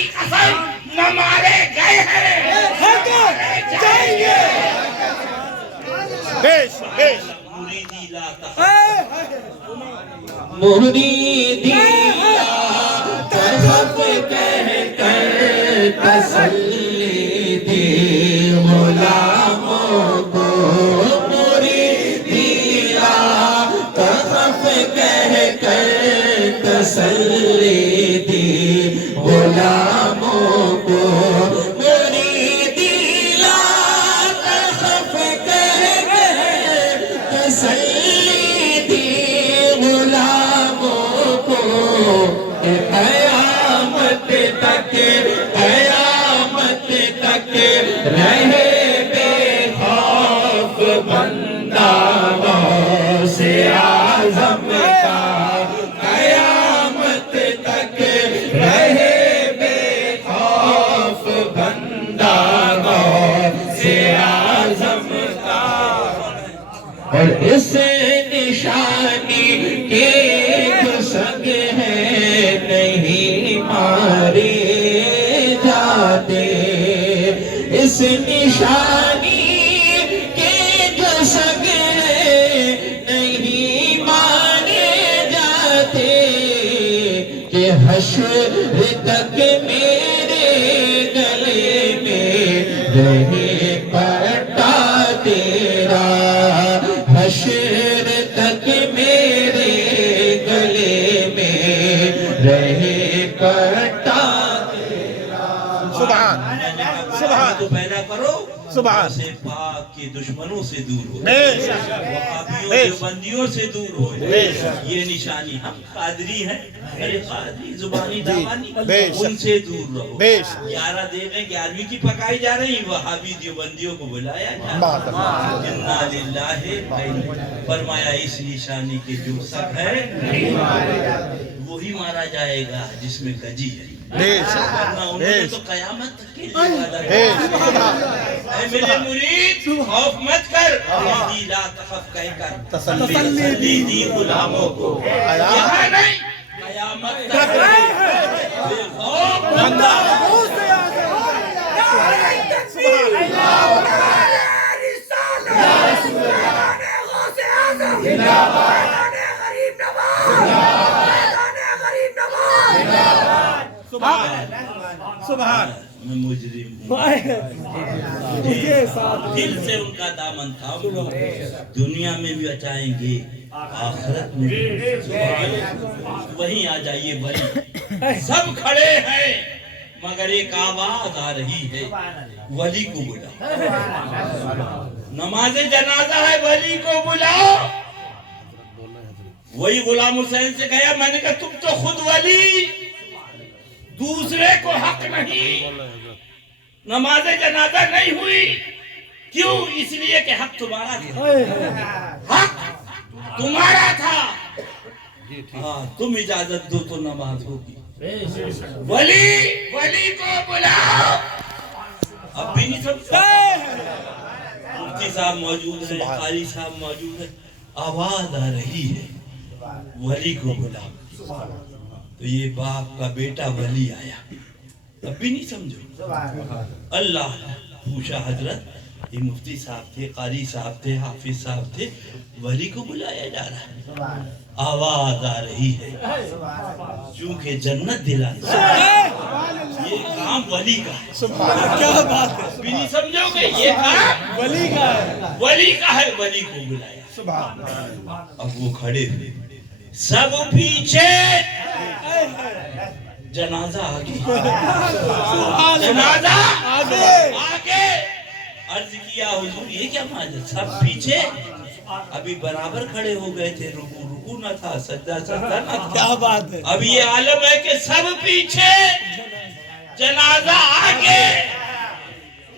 की कसम न मारे गए हैं जाएंगे। बेश बेश मुरीदी ला मुरीदी तखफ कह कर तसल्ली दे गुलामों को। मुरीदी तखफ कह कर तसल्ली दे गुलामों को। मुरीदी तखफ कह कर तसल्ली दे गुलामों को। क़यामत तक रहे बेखौफ बंदा गौसे आज़म का। क़यामत तक रहे बेखौफ बंदा गौसे आज़म का। और इस निशानी के जो संग है नहीं मारे जाते। इस निशानी के जो संग है नहीं मारे जाते। कि हश्र तक मेरे गले में रहे पट्टा तेरा। हश्र तक मेरे गले में रहे पट्टा तेरा। सुभान सुभान तो पैदा करो सुभान से पाक के दुश्मनों से दूर हो, बेश वहाबियों बेश देवबंदियों से दूर हो। बेश ये निशानी हम कादरी हैं, अरे कादरी जुबानी दावानी बेश उनसे दूर रहो। बेश 11 देवें 11वीं की पकाई जा रही, वहाबी देवबंदियों को बुलाया जा बात रहा। इन्ना लिल्लाहि व इन्ना, फरमाया इस निशानी के जो सब है वही मारा जाएगा जिसमें कजी है। बेश वरना उन्होंने बेश तो कयामत तक के लिए वादा किया। बेश सुभान ऐ मेरे मुरीद खौफ मत कर, मुरीदी ला तखफ कहकर तसल्ली दी गुलामों को। यहाँ नहीं कयामत तक बेखौफ बंदा सुभान मैं मुजरिम हूँ। दिल से उनका दामन थाम लो, दुनिया में भी बचाएंगे आखिरत में भी। वहीं आ जाइए बड़ी, सब खड़े हैं मगर एक आवाज आ रही है, वली को बुलाओ। नमाज़े जनाजा है, वली को बुलाओ। वही गुलाम हुसैन से कहा, मैंने कहा तुम तो खुद वली, दूसरे को हक नहीं। नमाज़े जनाजा नहीं हुई, क्यों? इसलिए कि हक तुम्हारा था, हक तुम्हारा था। हाँ, तुम इजाजत दो तो नमाज होगी। वली वली को बुलाओ। अब भी नहीं समझा। मुफ्ती साहब मौजूद है, कारी साहब मौजूद है, आवाज आ रही है वली को बुलाओ। तो ये बाप का बेटा वली आया, अब भी नहीं समझो। अल्लाह पूछा, हजरत ये मुफ्ती साहब थे, कारी साहब थे, हाफिज साहब थे, वली को बुलाया जा रहा है, आवाज आ रही है चूंकि जन्नत दिलाना ये काम वली का है। क्या बात है, भी नहीं समझोगे, ये काम वली का है, वली का है। वली को बुलाया, सुभान। अब वो खड़े हुए, सब पीछे, जनाजा आगे, जनाजा आगे। आगे। अर्ज किया, हुजूर ये क्या माजरा, सब पीछे। अभी बराबर खड़े हो गए थे, रुकू रुकू न था, सज्जा सज्जा न था। क्या बात है, अब ये आलम है कि सब पीछे, जनाजा आगे।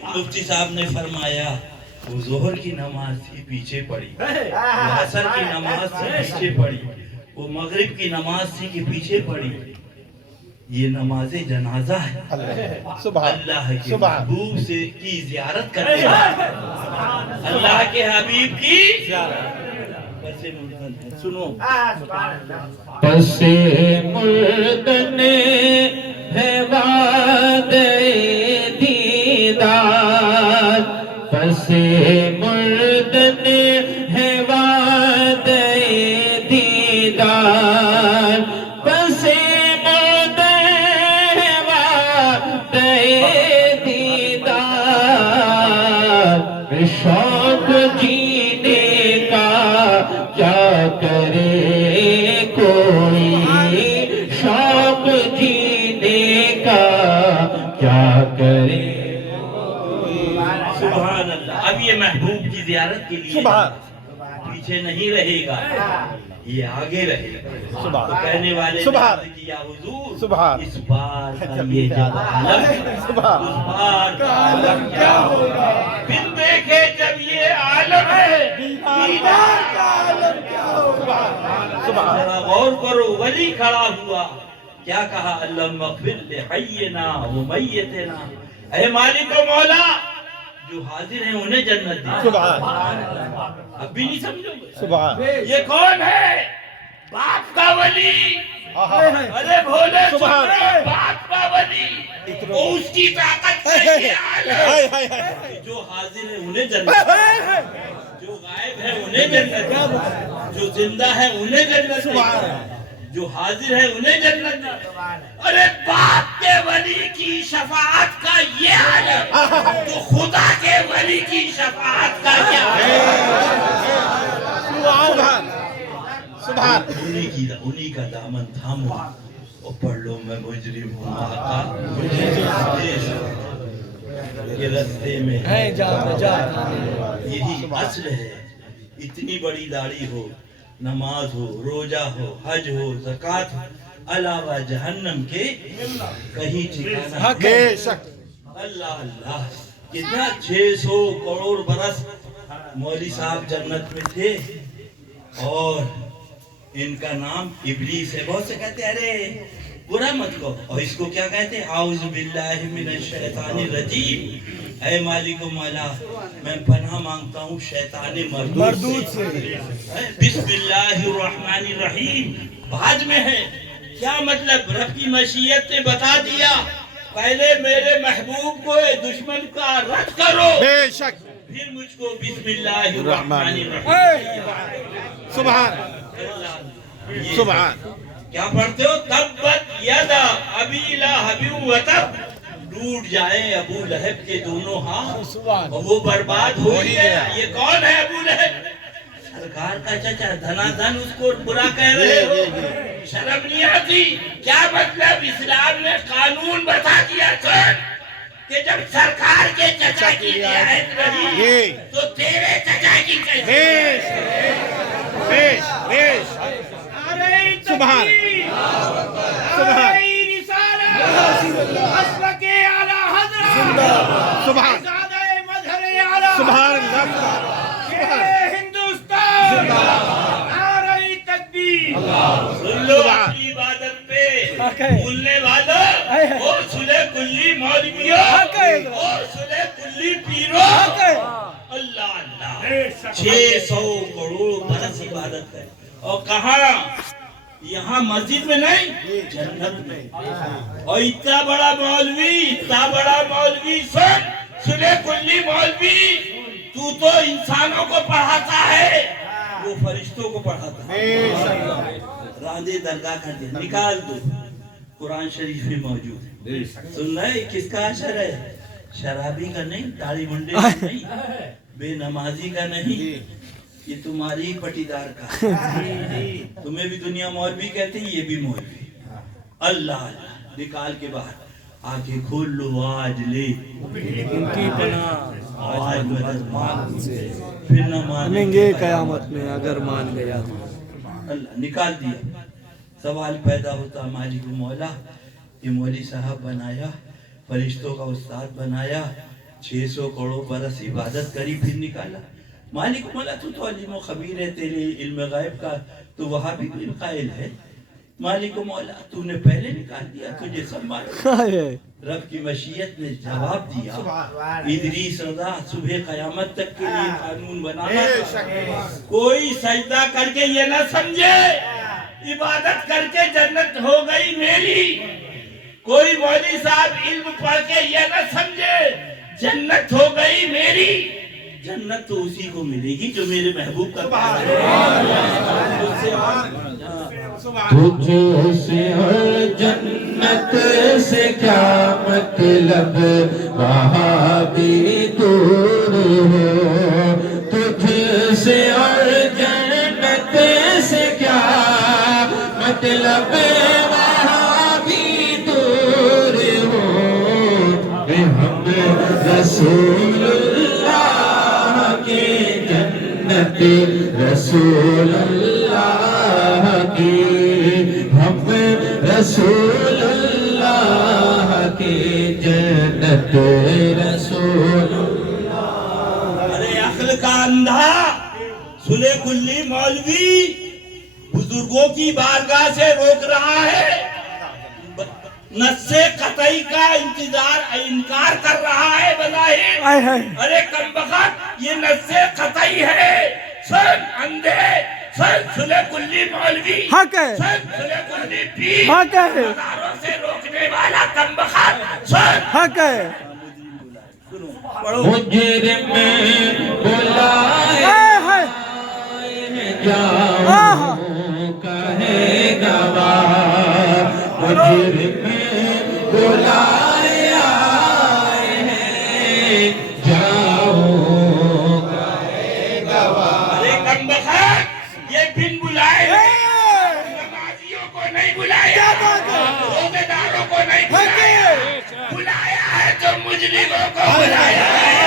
मुफ्ती साहब ने फरमाया, वो जोहर की नमाज थी पीछे पड़ी, वो असर की नमाज थी पीछे पड़ी, वो मगरिब की नमाज थी कि पीछे पड़ी। ये नमाज़े जनाजा है, अल्लाह के महबूब से की ज़ियारत करते हैं, अल्लाह के हबीब की सुनो। पसे मुर्दन है سے مردن ہے وعدہ دیدار، بس مردن ہے وعدہ دیدار، شوق جینے کا کیا کرے کوئی، شوق جینے کا کیا کرے۔ سبحان اللہ۔ اب یہ محبوب کی زیارت کے لیے پیچھے نہیں رہے گا، یہ آگے رہے گا۔ تو کہنے والے نے عرض کیا حضور اس بار کا یہ جب عالم، اس بار کا عالم کیا ہوگا؟ پھر دیکھے جب یہ عالم ہے دیدار کا عالم کیا ہوگا؟ ذرا غور کرو، ولی کھڑا ہوا کیا کہا؟ اللہم اغفر لحینا و میتنا، اے مالک و مولا جو حاضر ہیں انہیں جنت دی۔ اب بھی نہیں سمجھو گے؟ یہ کون ہے؟ باپ کا ولی۔ ارے بھولے سن رہے، باپ کا ولی، وہ اس کی طاقت سے یہ عالم، جو حاضر ہے انہیں جنت، جو غائب ہے انہیں جنت، جو زندہ ہے انہیں جنت، جو حاضر ہے انہیں جنت۔ ارے باپ کے ولی کی شفاعت کا یہ عالم، تو خدا کے ولی کی شفاعت کا کیا انہی کا دامن تھامو اور پڑھ لو میں مجرم ہوں آقا، یہ رستے میں یہی اصل ہے۔ اتنی بڑی داڑھی ہو، نماز ہو، روزہ ہو، حج ہو، زکوٰۃ ہو، علاوہ جہنم کے کہیں ٹھکانہ اللہ اللہ۔ کتنا 600 کروڑ برس مولوی صاحب جنت میں تھے اور ان کا نام ابلیس ہے۔ بہت سے کہتے ہیں ارے برا مت کو، اور اس کو کیا کہتے ہیں؟ اعوذ باللہ من الشیطان الرجیم، اے مالک و مولا میں پناہ مانگتا ہوں شیطان مردود سے۔ بسم اللہ الرحمن الرحیم بعد میں ہے۔ کیا مطلب؟ رب کی مشیت نے بتا دیا پہلے میرے محبوب کو دشمن کا رد کرو، پھر مجھ کو بسم اللہ الرحمن الرحیم۔ سبحان کیا پڑھتے ہو؟ تبت یدا ابی لہب وتب، ٹوٹ جائے ابو لہب کے دونوں ہاتھ اور وہ برباد ہو گیا۔ یہ کون ہے ابو لہب؟ سرکار کا چچا، دھنا دھن اس کو برا کہہ رہے ہو، شرم نہیں آتی؟ کیا مطلب؟ اسلام نے قانون بتا دیا تھا کہ جب سرکار کے چچا کی رعایت رہی تو تیرے چچا کی کیسے؟ سبحان عبادت پہ بھولنے والا اور صلح کلی مولویوں اور صلح کلی پیروں، اللہ اللہ 600 کروڑ برس عبادت ہے۔ اور کہاں؟ یہاں مسجد میں نہیں، جنت میں۔ اور اتنا بڑا مولوی سن، صلح کلی مولوی، تو انسانوں کو پڑھاتا ہے، وہ فرشتوں کو پڑھاتا ہے۔ راندے درگاہ کر دے، نکال دو، قرآن شریف میں موجود ہے۔ سن رہے کس کا اشر ہے؟ شرابی کا نہیں، داڑھی منڈے کا نہیں، بے نمازی کا نہیں، یہ تمہاری پٹیدار کا۔ تمہیں بھی دنیا مولوی کہتے ہیں، یہ بھی مولوی۔ اللہ اللہ نکال کے باہر، آنکھیں کھول لو، آج لے ان کی پناہ، آج مدد مانگ سے، پھر نہ مانیں گے قیامت میں اگر مان گیا۔ اللہ نکال دیا۔ سوال پیدا ہوتا مالک مولا، یہ مولوی صاحب بنایا، فرشتوں کا استاد بنایا، 600 کروڑ برس عبادت کری، پھر نکالا۔ مالک مولا تو علیم و خبیر ہے، تیرے علم غیب کا تو وہاں بھی کوئی قائل ہے۔ مالک مولا تو نے پہلے نکال دیا، تجھے سب معلوم۔ رب کی مشیت نے جواب دیا، ادریس رضا صبح قیامت تک کے لیے قانون بنانا تھا۔ کوئی سجدہ کر کے یہ نہ سمجھے عبادت کر کے جنت ہو گئی میری، کوئی مولوی صاحب علم پڑھ کے یہ نہ سمجھے جنت ہو گئی میری، जन्नत तो उसी को मिलेगी जो मेरे महबूब का प्यार है। उससे और तुझसे और जन्नत से क्या मतलब, वहाँ भी दूर हो। तुझसे और जन्नत से क्या मतलब, वहाँ भी दूर हो। हम रसूलुल्लाह के जन्नत, रसूलुल्लाह की, हम रसूलुल्लाह के जन्नत, रसूलुल्लाह। अरे अक्ल का अंधा सुले कुल्ली मौलवी बुजुर्गों की बारगाह से रोक रहा है, नस्से कतई का इनकार कर रहा है बज़ाहिर। आय हाय अरे कमबख्त, ये नस्से कतई है। सुन अंधे, सुन सुले कुल्ली मौलवी, हक है, सुन सुले कुल्ली पीर, हक है, बाजारों से रोकने वाला कमबख्त, सुन। हक है। मुजरिम बुलाए आय हाय जाऊं कहे गवाह, मुजरिम बुलाए आए हैं जाऊं कहे गवाह। अरे कमबख्त, ये बिन बुलाए नमाजियों को नहीं बुलाया, रोजेदारों को नहीं बुलाया, बुलाया है तो मुजरिमों को बुलाया है।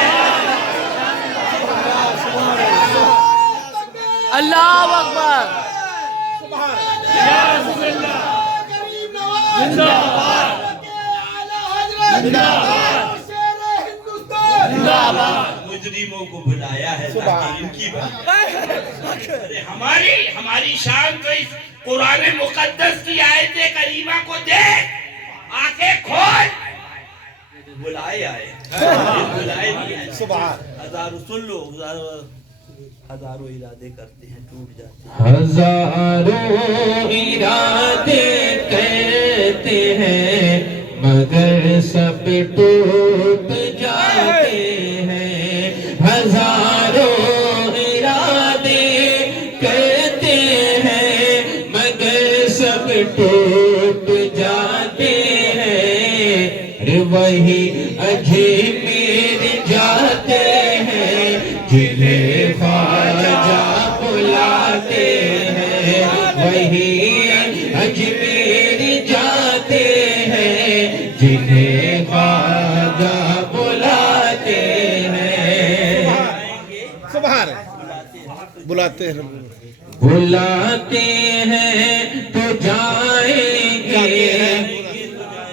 अल्लाह अकबर। मुजरिमों को बुलाया है ताकि इनकी बात। अरे हमारी शान तो इस कुरान मुकद्दस की आयत करीमा को देख, आंखें खोल। बुलाए आए, बुलाए नहीं आए। हजारों सुन लो, हजारों इरादे करते हैं, टूट जाते हैं। हजारों इरादे करते हैं, मगर सब टूट जाते हैं। हजारों इरादे करते हैं, मगर सब टूट जाते हैं। अरे वही अजमेर जाते हैं, जिन्हें ख्वाजा बुलाते हैं। वही अजमेर जाते हैं, जिन्हें ख्वाजा बुलाते हैं। बुलाते हैं, बुलाते हैं तो जाएंगे,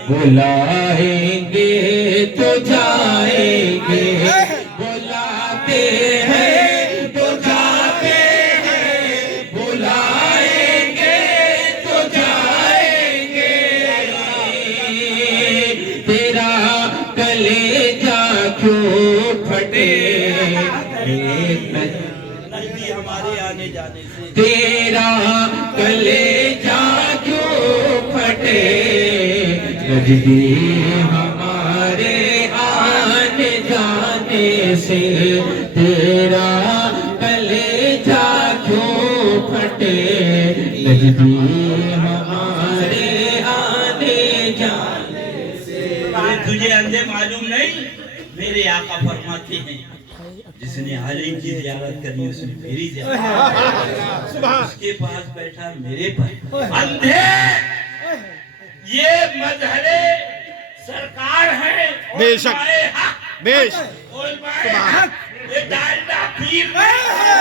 बुलाएंगे तो जाएंगे। बुलाते हैं तो जाते हैं, बुलाएंगे तो जाएंगे। तेरा कलेजा क्यों फटे नहीं हमारे आने जाने से, तेरा कलेजा क्यों फटे, नजदी हमारे आने जाने से। तेरा कलेजा क्यों फटे, नजदी हमारे आने जाने से। अरे तुझे अंधे मालूम नहीं, मेरे आका फरमाते हैं, जिसने आलिम की ज़ियारत करनी उसने मेरी ज़ियारत करनी। उसके पास बैठा मेरे पर। अंधे, ये मजहरे सरकार है, बेशक, बेशक। ये डालडा पीर नहीं है,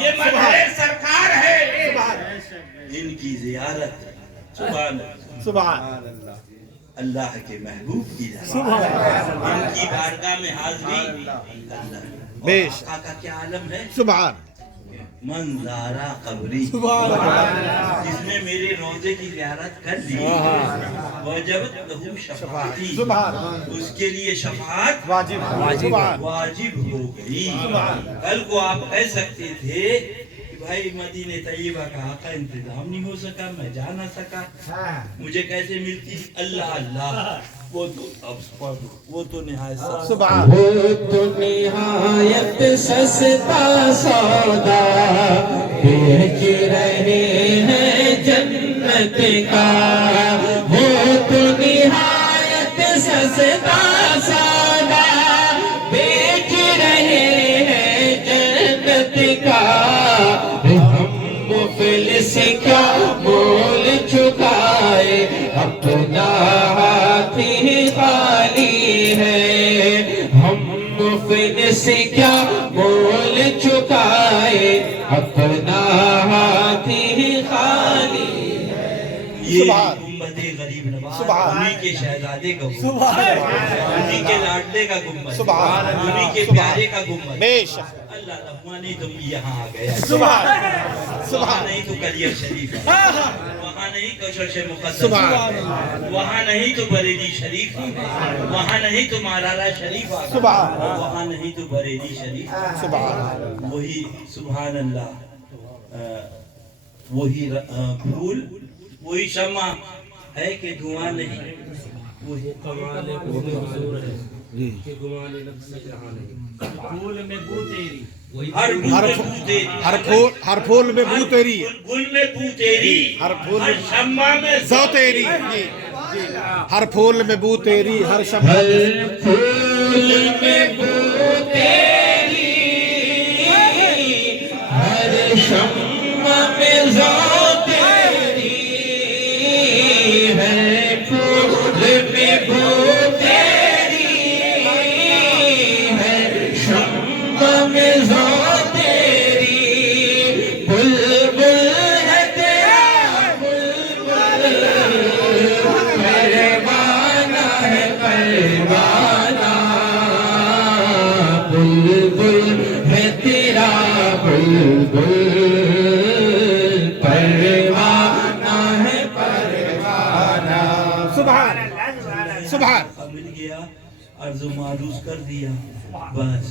ये मजहरे सरकार है। इनकी ज़ियारत सुभान अल्लाह के महबूब की इनकी बारगाह में हाज़री बेश। का क्या आलम है। सुभान मंजारा कबरी, जिसने मेरे रोजे की ज़ियारत कर ली, वजबत लहू शफ़ाअती, उसके लिए शफ़ाअत वाजिब हो गई। कल को आप कह सकते थे कि भाई मदीने तैयबा का आका इंतजाम नहीं हो सका, मैं जा ना सका, मुझे कैसे मिलती। अल्लाह अल्लाह وہ تو اب پڑھ دو، وہ تو نہایت سخت۔ سبحان وہ تو نہایت سستا سودا بیچ رہے ہیں جنت کا، وہ تو نہایت سستا سودا بیچ رہے ہیں جنت کا، ہم مفلس کیا مول چکائے اپنا ہاتھ ہی خالی ہے، ہم مفلس کیا مول چکائے اپنا ہاتھ ہی خالی ہے۔ یہ سبحان۔ گنبد غریب نواز سبحان۔ انہی کے شہزادے کا گنبد، سبحان انہی کے لاڈلے کا گنبد، سبحان۔ انہی کے سبحان۔ پیارے کا گنبد۔ بے شک اللہ رحمہ نہیں تم یہاں آ گیا، سبحان وہاں سبحان نہیں تو کلیر شریف ہے، وہاں نہیں تو چرچ مقدس سبحان۔ ہے، وہاں نہیں تو بریلی شریف ہے، وہاں نہیں تو مارارا شریف آ سبحان۔ وہاں نہیں تو بریلی شریف ہے۔ سبحان وہی سبحان اللہ، وہی پھول، وہی شمع ہے کہ دھواں نہیں، وہی کمال حضور ہے کہ گمان نفس جہاں نہیں، پھول میں بو تیری ہر بو ہر میں بو تیری، ہر پھول میں بو تیری، گل میں بو تیری، ہر پھول ہر شمع میں زو تیری، جی جی ہر پھول میں بو تیری، ہر شمع ہر پھول میں بو تیری، ہر شمع میں ذو تیری، ہر پھول میں بو تیری، ہر شمع میں ذو تیری، بلبل ہے تیرا بلبل، پروانہ ہے پروانہ، بلبل ہے تیرا بلبل، پروانہ ہے پروانہ۔ سبحان سبحان مل گیا، عرض و معروض کر دیا، بس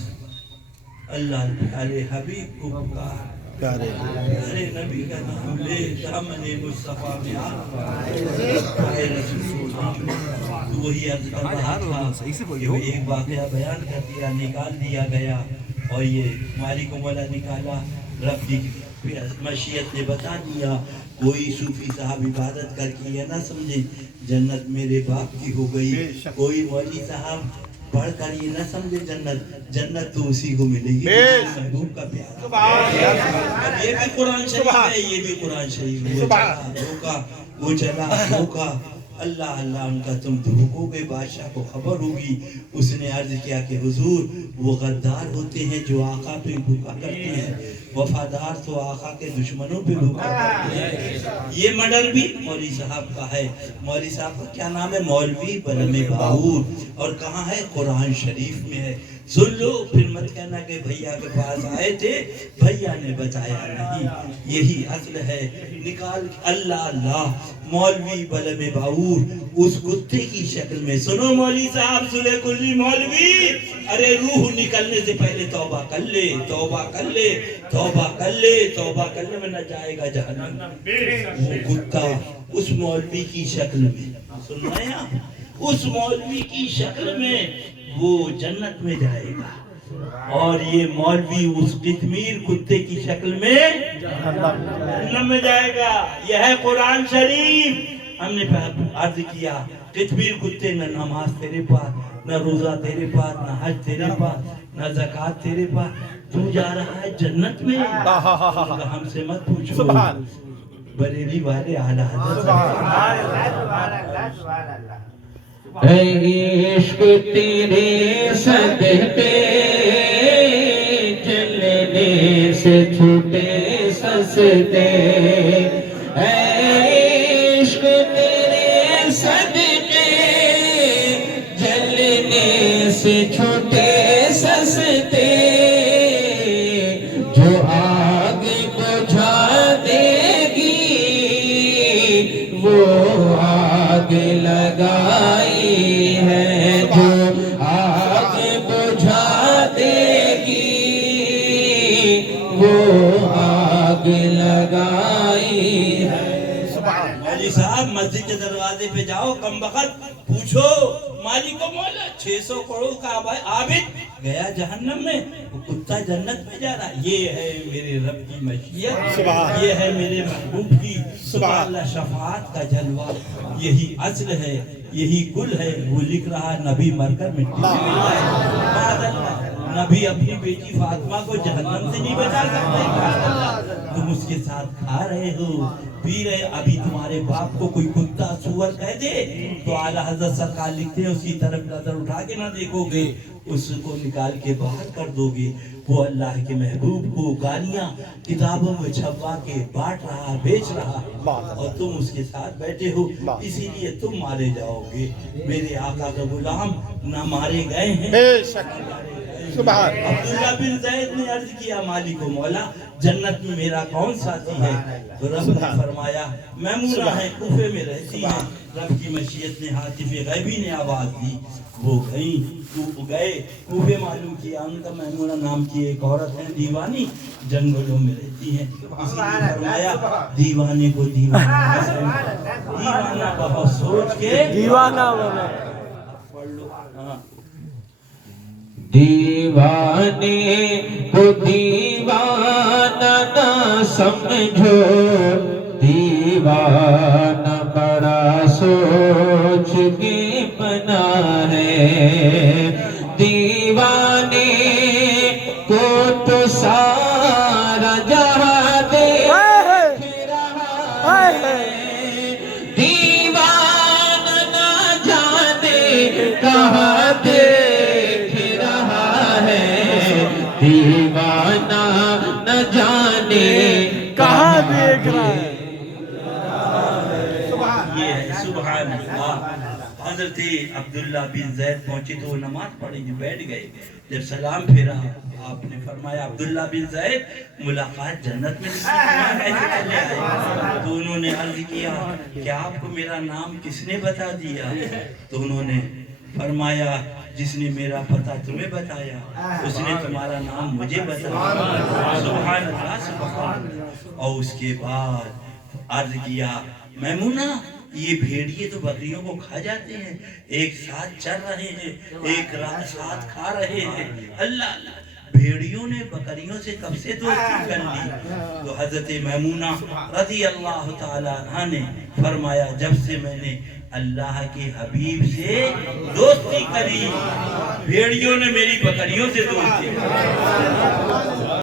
اللہ پیارے حبیب کو پکار، پیارے پیارے نبی کا نام لے، دامن مصطفیٰ میں آئے رسول تو وہی عرض کر رہا تھا کہ ایک واقعہ بیان کر دیا، نکال دیا گیا، اور یہ مالک مولا نکالا، رب کی مشیت نے بتا دیا۔ کوئی صوفی صاحب عبادت کر کے یہ نہ سمجھے جنت میرے باپ کی ہو گئی، کوئی مولوی صاحب پڑھ کر یہ نہ سمجھے جنت تو اسی کو ملے گی محبوب کا پیارا۔ اب یہ بھی قرآن شریف ہے، یہ بھی قرآن شریف ہے، وہ چلا دھوکا، اللہ اللہ ان کا تم دھوکو گے، بادشاہ کو خبر ہوگی، اس نے عرض کیا کہ حضور وہ غدار ہوتے ہیں جو آقا پہ دھوکا کرتے ہیں، وفادار تو آقا کے دشمنوں پہ دھوکا کرتے ہیں۔ یہ مڈر بھی مولوی صاحب کا ہے، مولوی صاحب کا کیا نام ہے؟ مولوی بلم باور، اور کہاں ہے؟ قرآن شریف میں ہے، سن لو، پھر مت کہنا کہ بھیا کے پاس آئے تھے بھیا نے بتایا نہیں، یہی اصل ہے۔ نکال اللہ اللہ، مولوی بلم باور اس کتے کی شکل میں، سنو مولوی صاحب، سنے کلی مولوی، ارے روح نکلنے سے پہلے توبہ کر لے، توبہ کر لے، توبہ کر لے، توبہ کرنے میں نہ جائے گا جہنم۔ وہ کتا اس مولوی کی شکل میں، سن رہے ہیں آپ؟ اس مولوی کی شکل میں وہ جنت میں جائے گا، اور یہ مولوی اس قطمیر کتے کی شکل میں جہنم میں جائے گا۔ یہ ہے قرآن شریف۔ ہم نے عرض کیا قطمیر کتے، نہ نماز تیرے پاس، نہ روزہ تیرے پاس، نہ حج تیرے پاس، نہ زکوٰۃ تیرے پاس، تو جا رہا ہے جنت میں، ہم سے مت پوچھو، سبحان بریلی والے اعلیٰ حضرت اے عشق تیرے صدقے جلنے سے چھوٹے سستے، اے عشق تیرے صدقے جلنے سے چھوٹے سستے، جو آگ بجھا دے گی وہ آگ لگائی ہے، جو آگ بجھا دے گی وہ آگ لگائی ہے۔ हाजी साहब मस्जिद के दरवाजे पे जाओ, कम वक्त पूछो मालिक को मौला 600 करोड़ का आबिद गया जहन्नम में, वो कुत्ता जन्नत में जा रहा। ये है मेरे रब की मशीयत, ये है मेरे महबूब की सुभान अल्लाह शफाअत का जलवा। यही असल है, यही गुल है। वो लिख रहा नबी मरकर मिट्टी में मिल जाए। नबी अपनी बेटी फातिमा को जहन्नम से नहीं बचा सकते। तुम उसके साथ खा रहे हो, पी रहे। अभी तुम्हारे बाप को कोई कुत्ता सुअर कह दे तो आला हजरत सरकार लिखते हैं उसकी तरफ नजर उठा के ना देखोगे, उसको निकाल के बाहर कर दोगे। वो अल्लाह के महबूब को गालियां किताबों में छपवा के बांट रहा, बेच रहा, और तुम उसके साथ बैठे हो, इसीलिए तुम मारे जाओगे। मेरे आका का गुलाम न मारे गए हैं। अब्दुल्ला बिन ज़ैद ने अर्ज किया मालिक को मौला जन्नत में मेरा कौन साथी है? तो रब ने फरमाया मैमूना है, कूफे में रहती है। रब की मशीयत ने हातिफ़े गैबी ने आवाज दी, वो गए कूफे, मालूम किया उनका मैमूना नाम की एक औरत है दीवानी, जंगलों में रहती है। इसलिए फरमाया दीवाने को दीवाना बहुत सोच के दीवाना बना। पढ़ लो। हाँ, दीवाने को दीवाना ना समझो, दीवाना बड़ा सोच के बना है। दीवाने को तो सारा जहां देख रहा है, दीवाना ना जाने कहाँ देख रहा है, दीवाना न जाने कहाँ देख रहा है। ये है सुभान अल्लाह। हजरत अब्दुल्ला बिन ज़ैद पहुंचे तो वो नमाज पढ़ेंगे, बैठ गए। जब सलाम फेरा आपने फरमाया अब्दुल्ला बिन ज़ैद मुलाकात जन्नत में कैसे चले आए? तो उन्होंने अर्ज किया क्या आपको मेरा नाम किसने बता दिया? तो उन्होंने फरमाया जिसने मेरा पता तुम्हें बताया उसने तुम्हारा नाम मुझे बताया। सुभान अल्लाह, सुभान अल्लाह। और उसके बाद अर्ज किया मैमूना ये भेड़िए तो बकरियों को खा जाते हैं, एक साथ चल रहे हैं, एक रात साथ खा रहे हैं। अल्लाह अल्लाह, भेड़ियों ने बकरियों से कब से दोस्ती कर ली? तो हजरत मैमूना रज़ी अल्लाह ताला अन्हा ने फरमाया जब से मैंने अल्लाह के हबीब से दोस्ती करी, भेड़ियों ने मेरी बकरियों से दोस्ती की।